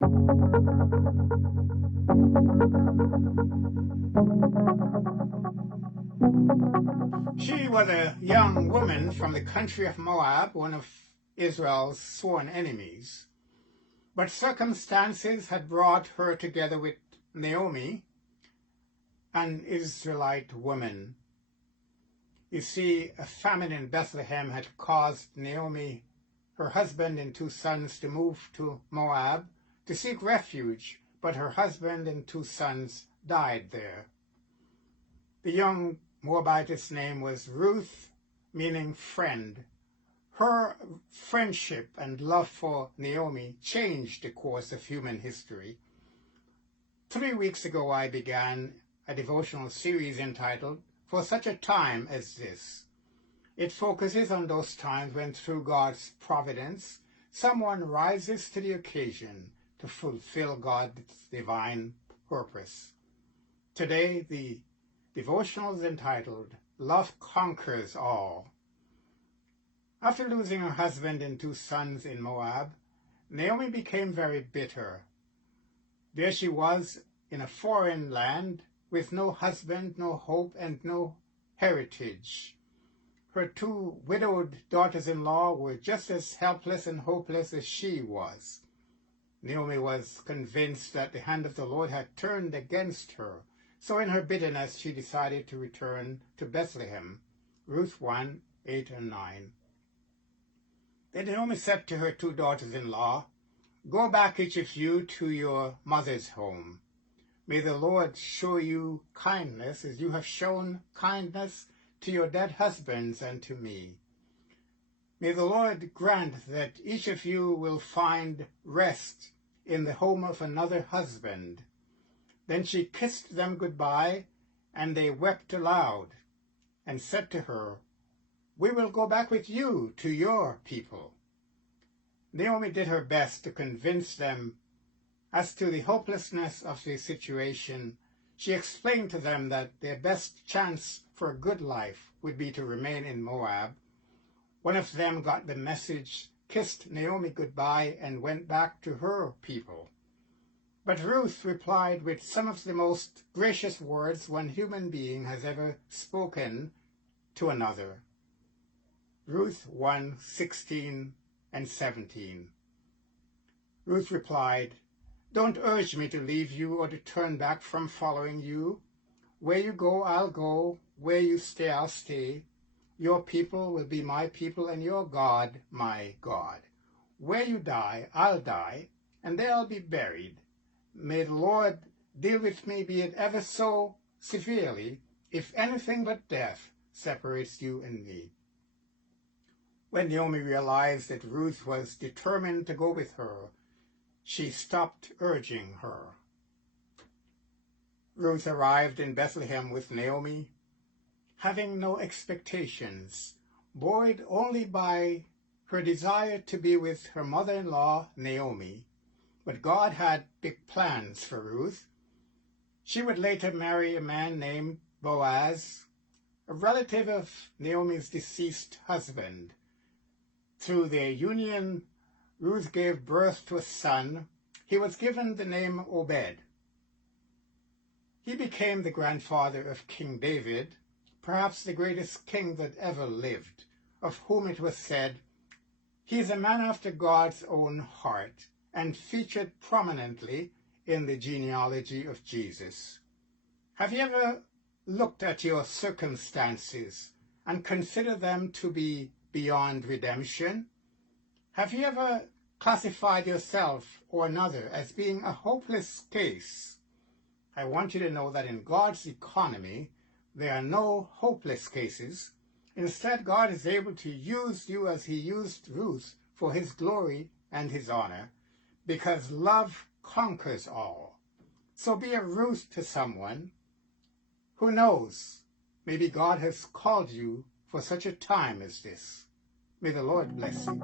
She was a young woman from the country of Moab, one of Israel's sworn enemies. But circumstances had brought her together with Naomi, an Israelite woman. You see, a famine in Bethlehem had caused Naomi, her husband and 2 sons, to move to Moab to seek refuge, but her husband and 2 sons died there. The young Moabitess' name was Ruth, meaning friend. Her friendship and love for Naomi changed the course of human history. 3 weeks ago, I began a devotional series entitled For Such a Time as This. It focuses on those times when, through God's providence, someone rises to the occasion to fulfill God's divine purpose. Today, the devotional is entitled Love Conquers All. After losing her husband and 2 sons in Moab, Naomi became very bitter. There she was in a foreign land with no husband, no hope, and no heritage. Her 2 widowed daughters-in-law were just as helpless and hopeless as she was. Naomi was convinced that the hand of the Lord had turned against her, so in her bitterness she decided to return to Bethlehem. Ruth 1, 8 and 9. Then Naomi said to her 2 daughters-in-law, Go back, each of you, to your mother's home. May the Lord show you kindness as you have shown kindness to your dead husbands and to me. May the Lord grant that each of you will find rest in the home of another husband. Then she kissed them goodbye, and they wept aloud, and said to her, We will go back with you to your people. Naomi did her best to convince them as to the hopelessness of the situation. She explained to them that their best chance for a good life would be to remain in Moab. One of them got the message, kissed Naomi goodbye, and went back to her people. But Ruth replied with some of the most gracious words one human being has ever spoken to another. Ruth 1, 16 and 17. Ruth replied, Don't urge me to leave you or to turn back from following you. Where you go, I'll go. Where you stay, I'll stay. Your people will be my people, and your God, my God. Where you die, I'll die, and there I'll be buried. May the Lord deal with me, be it ever so severely, if anything but death separates you and me. When Naomi realized that Ruth was determined to go with her, she stopped urging her. Ruth arrived in Bethlehem with Naomi, having no expectations, buoyed only by her desire to be with her mother-in-law, Naomi. But God had big plans for Ruth. She would later marry a man named Boaz, a relative of Naomi's deceased husband. Through their union, Ruth gave birth to a son. He was given the name Obed. He became the grandfather of King David, perhaps the greatest king that ever lived, of whom it was said, He is a man after God's own heart, and featured prominently in the genealogy of Jesus. Have you ever looked at your circumstances and considered them to be beyond redemption? Have you ever classified yourself or another as being a hopeless case? I want you to know that in God's economy, there are no hopeless cases. Instead, God is able to use you as he used Ruth for his glory and his honor, because love conquers all. So be a Ruth to someone. Who knows? Maybe God has called you for such a time as this. May the Lord bless you.